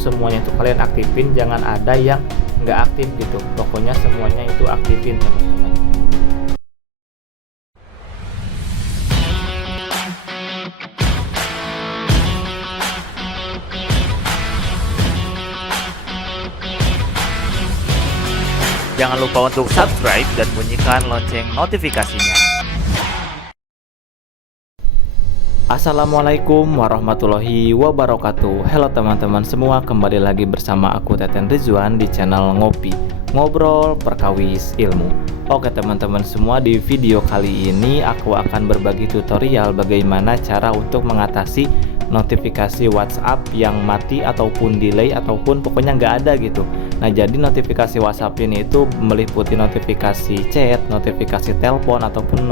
semuanya itu kalian aktifin, jangan ada yang nggak aktif gitu. Pokoknya semuanya itu aktifin teman-teman. Jangan lupa untuk subscribe dan bunyikan lonceng notifikasinya. Assalamualaikum warahmatullahi wabarakatuh. Halo teman-teman semua, kembali lagi bersama aku Teten Rizwan di channel Ngopi Ngobrol Perkawis Ilmu. Oke teman-teman semua, di video kali ini aku akan berbagi tutorial bagaimana cara untuk mengatasi notifikasi WhatsApp yang mati ataupun delay ataupun pokoknya nggak ada gitu. Nah, jadi notifikasi WhatsApp ini itu meliputi notifikasi chat, notifikasi telepon ataupun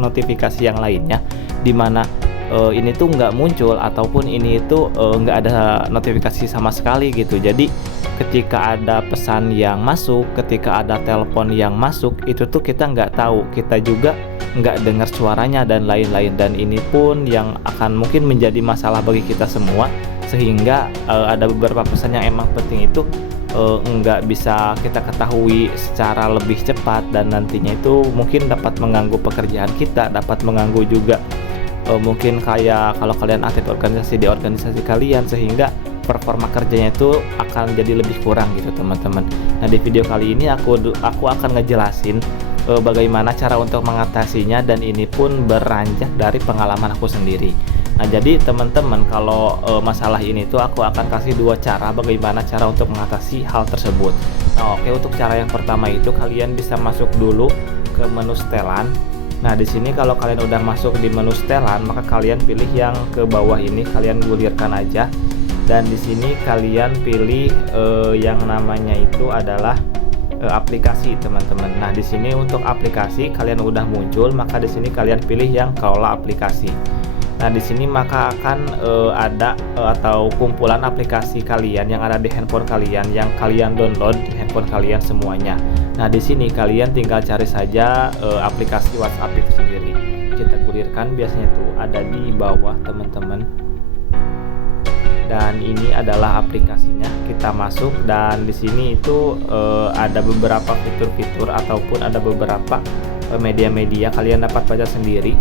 notifikasi yang lainnya, dimana ini tuh nggak muncul ataupun ini itu nggak ada notifikasi sama sekali gitu. Jadi ketika ada pesan yang masuk, ketika ada telepon yang masuk, itu tuh kita nggak tahu, kita juga nggak dengar suaranya dan lain-lain. Dan ini pun yang akan mungkin menjadi masalah bagi kita semua, sehingga ada beberapa pesan yang emang penting itu nggak bisa kita ketahui secara lebih cepat, dan nantinya itu mungkin dapat mengganggu pekerjaan kita, dapat mengganggu juga mungkin kayak kalau kalian aktif organisasi di organisasi kalian, sehingga performa kerjanya itu akan jadi lebih kurang gitu teman-teman. Nah, di video kali ini aku akan ngejelasin bagaimana cara untuk mengatasinya, dan ini pun beranjak dari pengalaman aku sendiri. Nah, jadi teman-teman, kalau masalah ini tuh aku akan kasih dua cara bagaimana cara untuk mengatasi hal tersebut. Nah, oke, untuk cara yang pertama itu kalian bisa masuk dulu ke menu setelan. Nah, di sini kalau kalian udah masuk di menu setelan, maka kalian pilih yang ke bawah ini, kalian gulirkan aja. Dan di sini kalian pilih yang namanya itu adalah aplikasi, teman-teman. Nah, di sini untuk aplikasi kalian udah muncul, maka di sini kalian pilih yang kelola aplikasi. Nah, di sini maka akan ada atau kumpulan aplikasi kalian yang ada di handphone kalian, yang kalian download di handphone kalian semuanya. Nah, di sini kalian tinggal cari saja aplikasi WhatsApp itu sendiri. Kita gulirkan, biasanya tuh ada di bawah, teman-teman. Dan ini adalah aplikasinya. Kita masuk, dan di sini itu ada beberapa fitur-fitur ataupun ada beberapa media-media kalian dapat baca sendiri.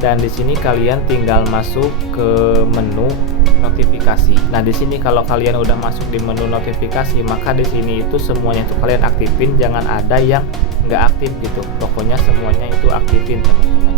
Dan di sini kalian tinggal masuk ke menu notifikasi. Nah, di sini kalau kalian udah masuk di menu notifikasi, maka di sini itu semuanya itu kalian aktifin, jangan ada yang nggak aktif gitu. Pokoknya semuanya itu aktifin, teman-teman.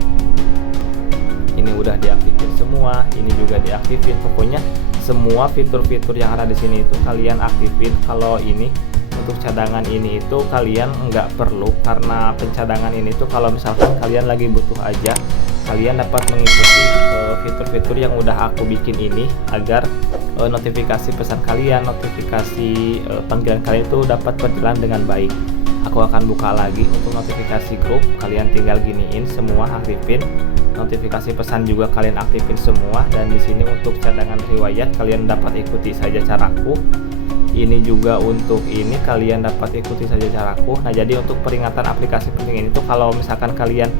Ini udah diaktifin semua, ini juga diaktifin. Pokoknya semua fitur-fitur yang ada di sini itu kalian aktifin. Kalau ini untuk cadangan ini itu kalian nggak perlu, karena pencadangan ini tuh kalau misalkan kalian lagi butuh aja, kalian dapat mengikuti fitur-fitur yang udah aku bikin ini, agar notifikasi pesan kalian, notifikasi panggilan kalian itu dapat berjalan dengan baik. Aku akan buka lagi untuk notifikasi grup, kalian tinggal giniin semua, aktifin. Notifikasi pesan juga kalian aktifin semua. Dan di sini untuk cadangan riwayat kalian dapat ikuti saja caraku. Ini juga untuk ini kalian dapat ikuti saja caraku. Nah, jadi untuk peringatan aplikasi penting ini tuh kalau misalkan kalian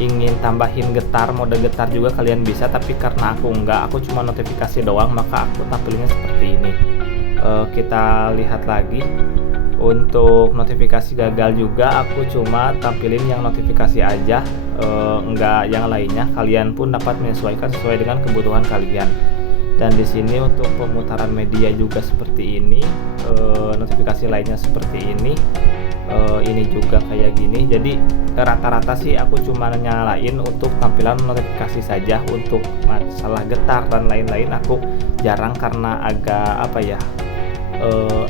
ingin tambahin getar, mode getar juga kalian bisa, tapi karena aku aku cuma notifikasi doang, maka aku tampilinnya seperti ini. Kita lihat lagi. Untuk notifikasi gagal juga aku cuma tampilin yang notifikasi aja, enggak yang lainnya. Kalian pun dapat menyesuaikan sesuai dengan kebutuhan kalian. Dan di sini untuk pemutaran media juga seperti ini, notifikasi lainnya seperti ini. Ini juga kayak gini. Jadi rata-rata sih aku cuma nyalain untuk tampilan notifikasi saja. Untuk masalah getar dan lain-lain aku jarang, karena agak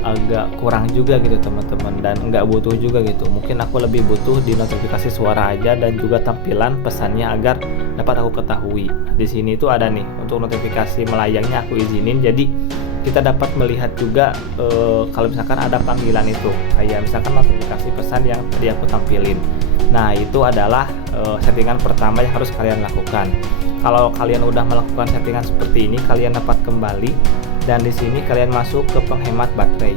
agak kurang juga gitu teman-teman, dan nggak butuh juga gitu. Mungkin aku lebih butuh di notifikasi suara aja, dan juga tampilan pesannya agar dapat aku ketahui. Di sini tuh ada nih untuk notifikasi melayangnya aku izinin, jadi kita dapat melihat juga kalau misalkan ada panggilan itu, kayak misalkan notifikasi pesan yang tadi aku tampilin. Nah, itu adalah settingan pertama yang harus kalian lakukan. Kalau kalian udah melakukan settingan seperti ini, kalian dapat kembali, dan di sini kalian masuk ke penghemat baterai.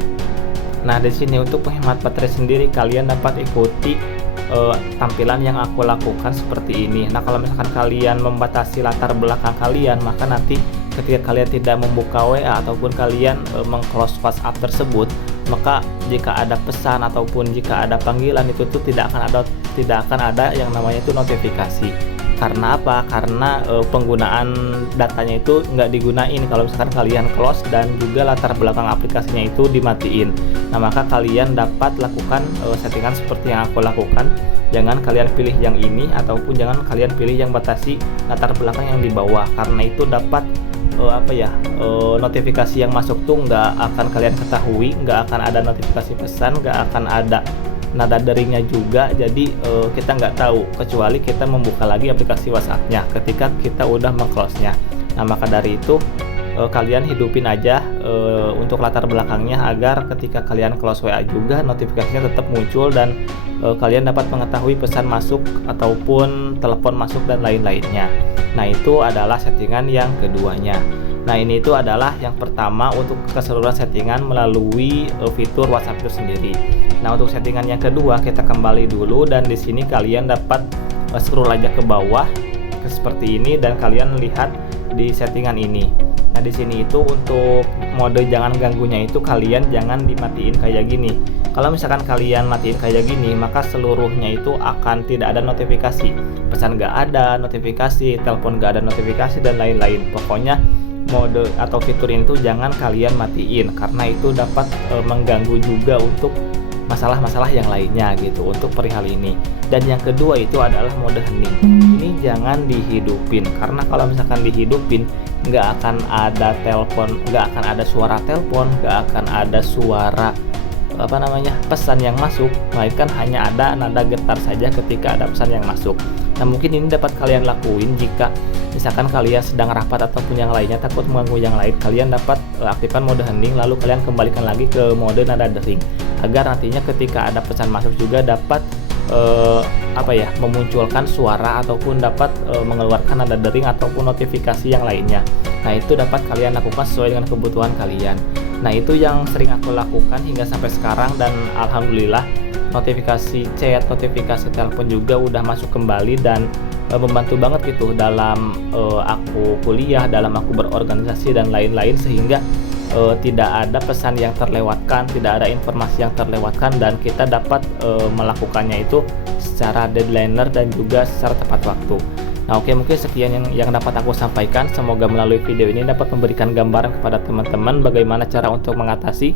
Nah, di sini untuk penghemat baterai sendiri kalian dapat ikuti tampilan yang aku lakukan seperti ini. Nah, kalau misalkan kalian membatasi latar belakang kalian, maka nanti ketika kalian tidak membuka WA ataupun kalian meng-close WhatsApp tersebut, maka jika ada pesan ataupun jika ada panggilan itu tuh tidak akan ada yang namanya itu notifikasi. Karena apa? Karena penggunaan datanya itu nggak digunain kalau misalkan kalian close dan juga latar belakang aplikasinya itu dimatiin. Nah, maka kalian dapat lakukan settingan seperti yang aku lakukan. Jangan kalian pilih yang ini ataupun jangan kalian pilih yang batasi latar belakang yang di bawah, karena itu dapat notifikasi yang masuk tuh nggak akan kalian ketahui, nggak akan ada notifikasi pesan, nggak akan ada nada deringnya juga. Jadi kita nggak tahu kecuali kita membuka lagi aplikasi WhatsApp-nya ketika kita udah meng-close-nya. Nah, maka dari itu kalian hidupin aja untuk latar belakangnya agar ketika kalian close WA juga notifikasinya tetap muncul dan kalian dapat mengetahui pesan masuk ataupun telepon masuk dan lain-lainnya. Nah, itu adalah settingan yang keduanya. Nah, ini itu adalah yang pertama untuk keseluruhan settingan melalui fitur WhatsApp itu sendiri. Nah, untuk settingan yang kedua kita kembali dulu dan di sini kalian dapat scroll aja ke bawah seperti ini dan kalian lihat di settingan ini. Nah, di sini itu untuk mode jangan ganggunya itu kalian jangan dimatiin kayak gini. Kalau misalkan kalian matiin kayak gini, maka seluruhnya itu akan tidak ada notifikasi. Pesan nggak ada notifikasi, telepon nggak ada notifikasi dan lain-lain. Pokoknya mode atau fitur ini tuh jangan kalian matiin karena itu dapat mengganggu juga untuk masalah-masalah yang lainnya gitu untuk perihal ini. Dan yang kedua itu adalah mode hening. Ini jangan dihidupin karena kalau misalkan dihidupin nggak akan ada telepon, nggak akan ada suara telepon, nggak akan ada suara pesan yang masuk, melainkan hanya ada nada getar saja ketika ada pesan yang masuk. Nah, mungkin ini dapat kalian lakuin jika misalkan kalian sedang rapat ataupun yang lainnya takut mengganggu yang lain. Kalian dapat aktifkan mode hening lalu kalian kembalikan lagi ke mode nada dering agar nantinya ketika ada pesan masuk juga dapat memunculkan suara ataupun dapat mengeluarkan nada dering ataupun notifikasi yang lainnya. Nah, itu dapat kalian lakukan sesuai dengan kebutuhan kalian. Nah, itu yang sering aku lakukan hingga sampai sekarang dan alhamdulillah notifikasi chat, notifikasi telepon juga udah masuk kembali dan membantu banget gitu dalam aku kuliah, dalam aku berorganisasi dan lain-lain sehingga tidak ada pesan yang terlewatkan, tidak ada informasi yang terlewatkan dan kita dapat melakukannya itu secara deadlineer dan juga secara tepat waktu. Nah, oke, mungkin sekian yang dapat aku sampaikan. Semoga melalui video ini dapat memberikan gambaran kepada teman-teman bagaimana cara untuk mengatasi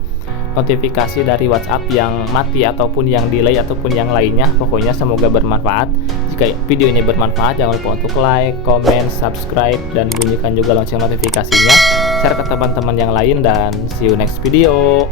notifikasi dari WhatsApp yang mati ataupun yang delay ataupun yang lainnya. Pokoknya semoga bermanfaat. Jika video ini bermanfaat, jangan lupa untuk like, comment, subscribe, dan bunyikan juga lonceng notifikasinya. Share ke teman-teman yang lain dan see you next video.